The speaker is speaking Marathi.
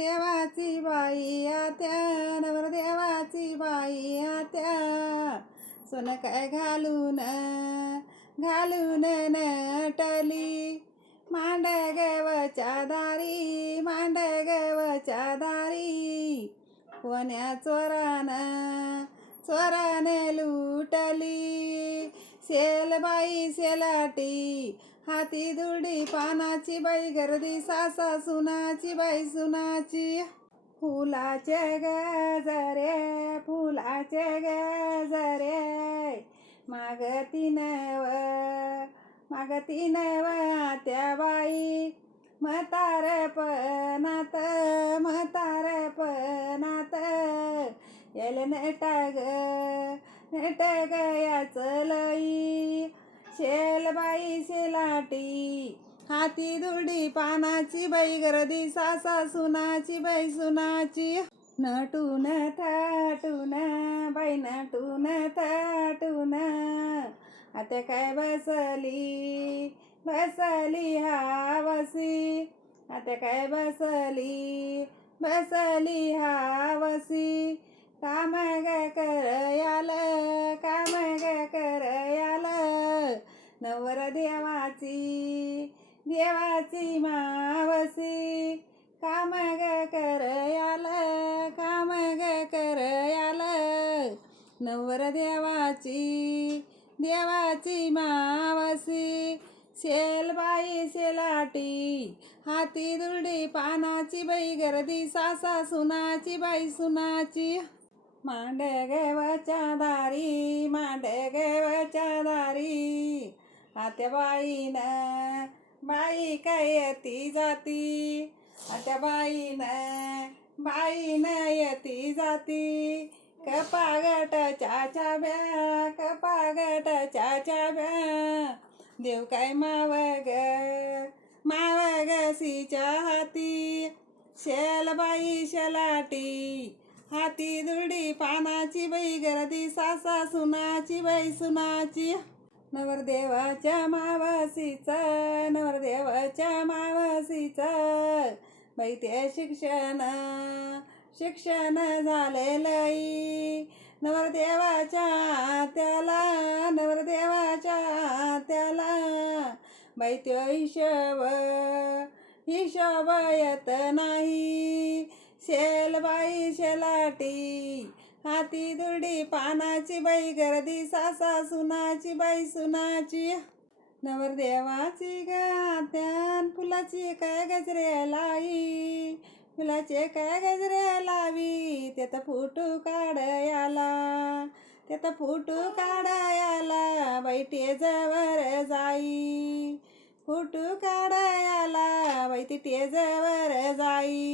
नवरदेवाची बाई आत्या नवरदेवाची बाई आत्या. सोनं काय घालून घालून नटली? मांड गवच्या दारी मांड गवच्या दारी. कोण्या चोरानं चोराने लुटली? सेलबाई सेलाटी. हाती दुडी पानाची बाई गर्दी सासा सुनाची बाई सुनाची. फुलाचे गजरे फुलाचे गजरे. मागती नव मागती नव त्या बाई. म्हातारपणात म्हातारपणात येल नेटाग नेटग चलई लई शेलबाई शेलाटी हाती दुडी पानाची बाई गर्दी सासा सुनाची बाई सुनाची. नटून थाटून बाई नटून थाटून आता काय बसली? बसली हावसी. आता काय बसली? बसली हावसी. काम ग करयाल काम ग करयाल नवर देवाची देवाची मावसी काम ग करयाल काम ग करयाल. नवर देवाची देवाची मावसी शेलबाई शेलाटी हाती दुरडी पानाची बाई गर्दी सासा सुनाची बाई सुनाची. मांड आत्या बाईन बाई काय येती जाती? आत्या बाईन बाईन येती जाती? कपागट चाचा ब्या कपागट चाचा ब्या देव काय माव ग माव सीच्या हाती. शेलबाई शेलाटी हाती दुडी पानाची बाई गर्दी सासा सुनाची बाई सुनाची. नवरदेवाच्या मावासीचा नवरदेवाच्या मावासीचा. बाई ते शिक्षण शिक्षण झालेलं नवरदेवाच्या त्याला नवरदेवाच्या त्याला. बाई हिशोब हिशोब येत नाही. शेलबाई शेलाटी हाती दुर्डी पानाची बाई गर्दी सासा सुनाची बाई सुनाची. नवरदेवाची गात्यान फुलाची काय गजरे लाई फुलाचे काय गजरे लावी? त्यात फोटो काढायला त्यात फुटू काढायाला बाई टेजवर जाई. फुटू काढायाला बाई ती टेजवर जाई.